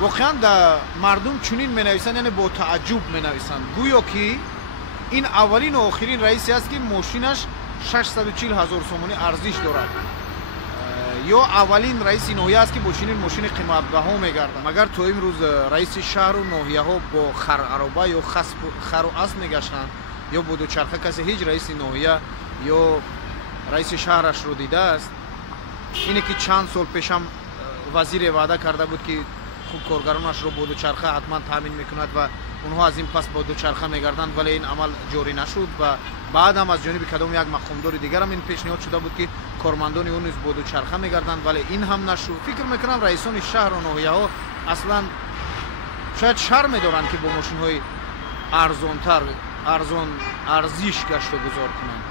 واقعا مردم چنین می‌نویسند، یعنی با تعجب می‌نویسند گویا که این اولین و آخرین رئیسی است که ماشینش 640,000 سومانی ارزش دارد، یا اولین رئیس ناحیه است که با چنین ماشین قیمت‌بها می‌گردد. مگر تو امروز رئیس شهر و ناحیه‌ها با خر عربه یا خر و اسب می‌گشتند یا با دوچرخه؟ کسی هیچ رئیس ناحیه یا رئیس شهرش رو دیده است؟ اینه که چند سال پیش هم وزیر وعده کرده بود که خوب کارگرانش رو با دوچرخه حتما تامین میکند و اونها از این پس با دوچرخه میگردند، ولی این عمل جاری نشد و بعد هم از جانب کدام یک مقامدار دیگر هم این پیشنهاد شده بود که کارمندان اون نیز با دوچرخه میگردند، ولی این هم نشد. فکر میکنم رئیسان شهر و ناحیه ها اصلا شاید شرم دارند که با ماشین های ارزان ارزش گشت و گذار کنند،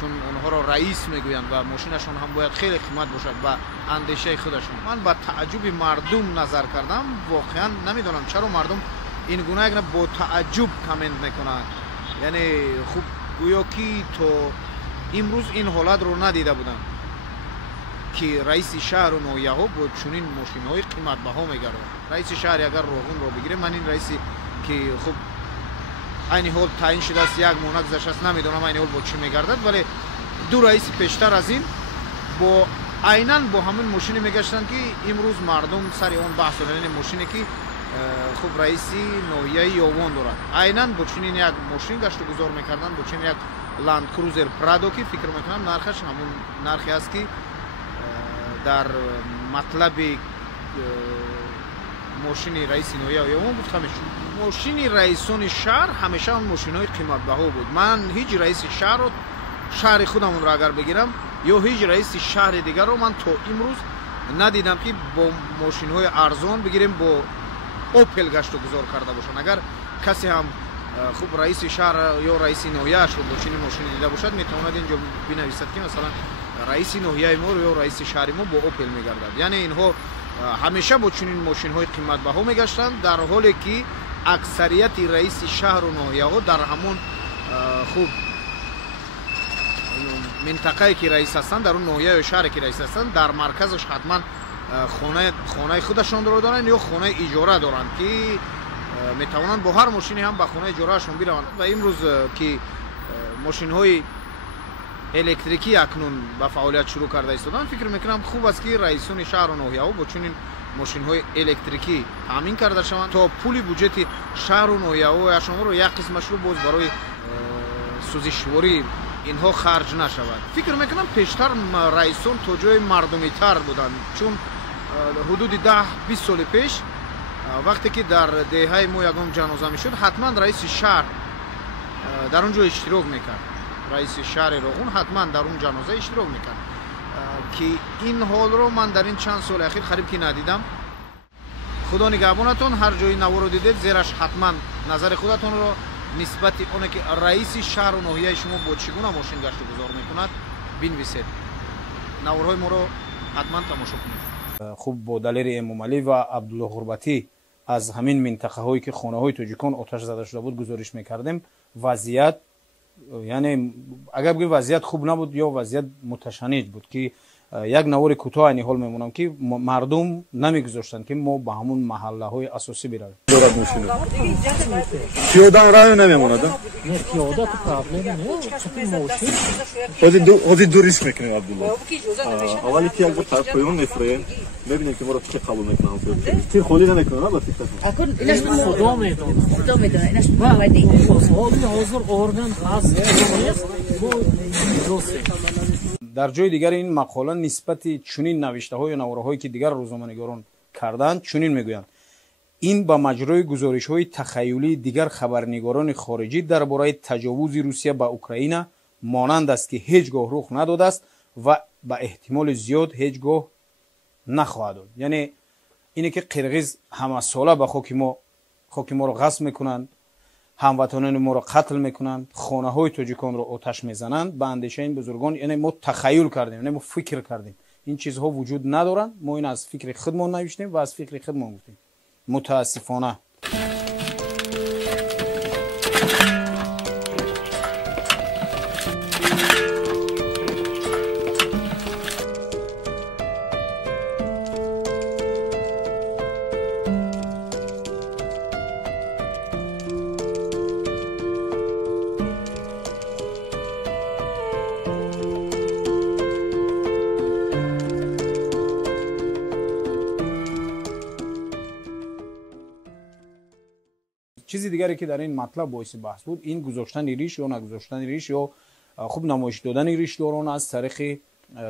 چون اونها را رئیس میگویند و ماشینشون هم باید خیلی قیمت باشد و اندیشه خودشون. من با تعجب مردم نظر کردم، واقعا نمیدونم چرا مردم این گونه یک با تعجب کامنت میکنند. یعنی خوب گویا که تو امروز این حالت رو ندیده بودن که رئیس شهر و ناحیه ها با چنین ماشین های قیمت بها میگردند. رئیس شهر اگر روغن رو بگیره، من این رئیسی که خوب این حال تعیین شده است، یک ماه گذشته است، نمیدونم این حال با چی میگردد، ولی دو رئیس پیشتر از این با عیناً با همین ماشین میگشتند که امروز مردم سر اون بحث این ماشینی که خوب رئیسی ناحیه یاوان دارد، عیناً با چنین یک ماشین گشت و گذار میکردن، با چنین یک لند کروزر پرادو که فکر میکنم نرخش همون نرخی است که در مطلب ماشین رئیس ناحیه یاوان گفتم. ماشین رئیسان شهر همیشه اون ماشین‌های قیمت بها بود. من هیچ رئیس شهر خودمون را اگر بگیرم یا هیچ رئیس شهر دیگر رو من تا امروز ندیدم که با ماشین‌های ارزان بگیریم با اوپل گشت و گذار کرده باشن. اگر کسی هم خوب رئیس شهر یا رئیس ناحیه‌اش رو با چنین ماشین دیده باشد، میتواند اینجا بنویسد که مثلا رئیس ناحیه ما یا رئیس شهر ما با اوپل میگردد. یعنی اینها همیشه با چنین ماشین‌های قیمت بها میگشتند، در حالی که اکثریت رئیس شهر و ناحیه ها در همون خوب منطقه که رئیس هستند، در اون ناحیه و شهر که رئیس هستند، در مرکزش حتما خانه خودشون دارن یا خانه اجاره دارن که میتوانند با هر ماشینی هم به خانه اجارهشون بروند. و امروز که ماشین های الکتریکی اکنون به فعالیت شروع کرده ایستادن، فکر میکنم خوب است که رئیسان شهر و ناحیه ها با چنین ماشین های الکتریکی تامین کرده شوند تا پول بودجت شهر و ناحیه ها شما رو یک قسمش رو باز برای سوزشواری اینها خرج نشود. فکر میکنم پیشتر رئیسان تا جای مردمی تر بودند، چون حدود 10-20 سال پیش وقتی که در دهه ما یکم جنازه میشد، حتما رئیس شهر در اونجا اشتراک میکرد. رئیس شهر روغن حتما در اون جنازه اشتراک میکرد که این حال رو من در این چند سال اخیر خریب که ندیدم. خدا نگهبانتون، هر جایی نوار رو دیدید زیرش حتما نظر خودتون رو نسبت اونه که رئیس شهر و ناحیه شما با چگونه ماشین گشت و گذار میکند بنویسید. نوارهای ما رو حتما تماشا کنید. خوب با دلیر امام علی و عبدالله غربتی از همین منطقه هایی که خانه های تاجیکان آتش زده شده بود گزارش میکردیم. وضعیت یعنی اگر بگیم وضعیت خوب نبود یا وضعیت متشنج بود که یک نوار کوتاه این حال میمونم که مردم نمیگذاشتن که ما به همون محله های اساسی برویم. دورت میشینه پیاده راه نمیموند. پیاده تو پرابلم نه. خودی دوریش میکنیم عبدالله. اولی که یک بار طرف پایون نفره ببینیم که ما رو چه قبول میکنن. تیر خالی نمیکنن نه بسیار. اکن اینش خدا میدونه. خدا میدونه. اینش محمدی. حاضر ارگان هست. در جای دیگر این مقاله نسبت چنین نوشته های و نواره هایی که دیگر روزنامه‌نگاران کردند چنین میگویند: این با مجرای گزارش های تخیلی دیگر خبرنگاران خارجی درباره تجاوز روسیه به اوکراین مانند است که هیچگاه رخ نداده است و به احتمال زیاد هیچگاه نخواهد داد. یعنی اینه که قرغیز همه ساله به خاک ما رو غصب میکنند، هموطنان ما رو قتل میکنند، خانه های تاجیکان رو آتش میزنند. به اندیشه این بزرگان یعنی ما تخیل کردیم، یعنی ما فکر کردیم این چیزها وجود ندارند. ما این از فکر خودمان نوشتیم و از فکر خودمان گفتیم. متاسفانه چیزی دیگری که در این مطلب باعث بحث بود این گذاشتن ریش یا نگذاشتن ریش یا خوب نمایش دادن ریشداران از طریق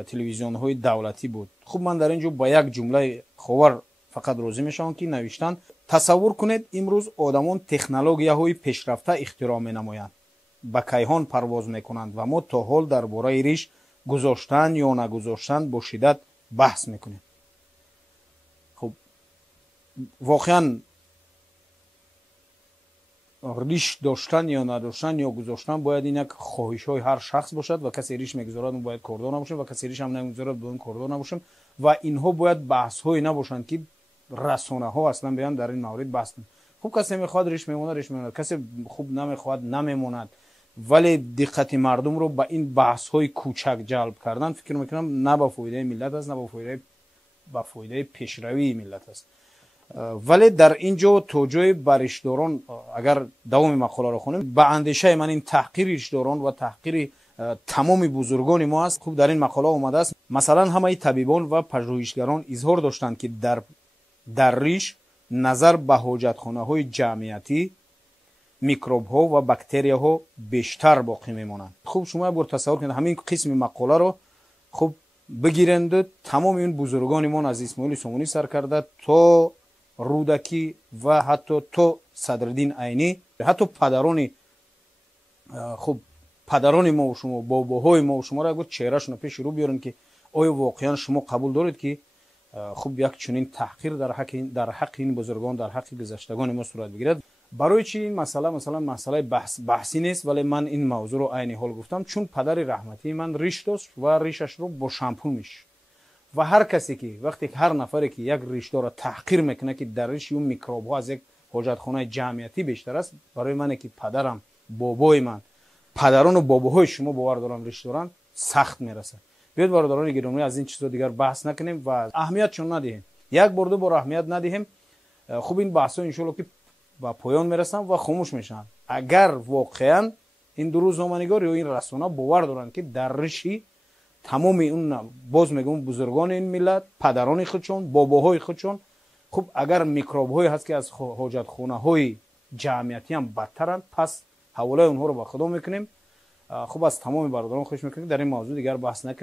تلویزیون های دولتی بود. خوب من در اینجا با یک جمله خبر فقط راضی میشم که نوشتن تصور کنید امروز آدمان تکنولوژیاهای پیشرفته اختراع می‌نمایند، با کیهان پرواز میکنند و ما تا حال درباره ریش گذاشتن یا نگذاشتن با شدت بحث میکنیم. خب واقعا ریش داشتن یا نداشتن یا گذاشتن باید این یک خواهش های هر شخص باشد و کسی ریش میگذارد باید کاردار نباشه و کسی ریش هم نمیگذارد باید کاردار نباشه و اینها باید بحث های نباشند که رسانه ها اصلا بیان در این مورد بحث کنند. خوب کسی میخواد ریش میمونه ریش میمونه، کسی خوب نمیخواد نمیموند، ولی دقت مردم رو به این بحث های کوچک جلب کردن فکر میکنم نه به فایده ملت است، نه به فایده پیشروی ملت است. ولی در اینجا توجه بر ریشداران اگر دوام مقاله رو خونیم به اندیشه من این تحقیر ریشداران و تحقیر تمام بزرگان ما است. خوب در این مقاله اومده است مثلا همه طبیبان و پژوهشگران اظهار داشتند که در ریش نظر به حاجتخانه های جمعیتی میکروب ها و باکتریا ها بیشتر باقی میمانند. خوب شما بر تصور کنید همین قسم مقاله رو خوب بگیرند تمام این بزرگان ما از اسماعیل سامونی سر کرده تا رودکی و حتی تو صدرالدین عینی حتی پدران ما و شما باباهای ما و شما را اگر چهرهشون پیش رو بیارن که آیا واقعا شما قبول دارید که خوب یک چنین تحقیر در حق این بزرگان در حق گذشتگان ما صورت بگیرد؟ برای چی این مسئله بحثی نیست، ولی من این موضوع رو عین حال گفتم چون پدر رحمتی من ریش داشت و ریشش رو با شامپو میش و هر کسی که وقتی هر نفری که یک ریشدار را تحقیر میکنه که در ریش اون میکروب ها از یک حاجتخانه جمعیتی بیشتر است، برای من که پدرم بابای من پدران و باباهای شما باور دارن ریش دارن سخت میرسه. بیاید برادران گرامی از این چیزا دیگر بحث نکنیم و اهمیت چون ندهیم، یک بار دو بار اهمیت ندهیم. خوب این بحثا ان شاءالله که با پایان میرسن و خاموش میشن. اگر واقعا این دو روزنامه‌نگار یا این رسانه باور دارن که در ریشی تمام اون باز میگم بزرگان این ملت پدران خودشون باباهای خودشون خب اگر میکروب های هست که از حاجتخانه های جمعیتی هم بدترن، پس حواله اونها رو با خدا میکنیم. خب از تمام برادران خوش میکنیم در این موضوع دیگر بحث نکنیم.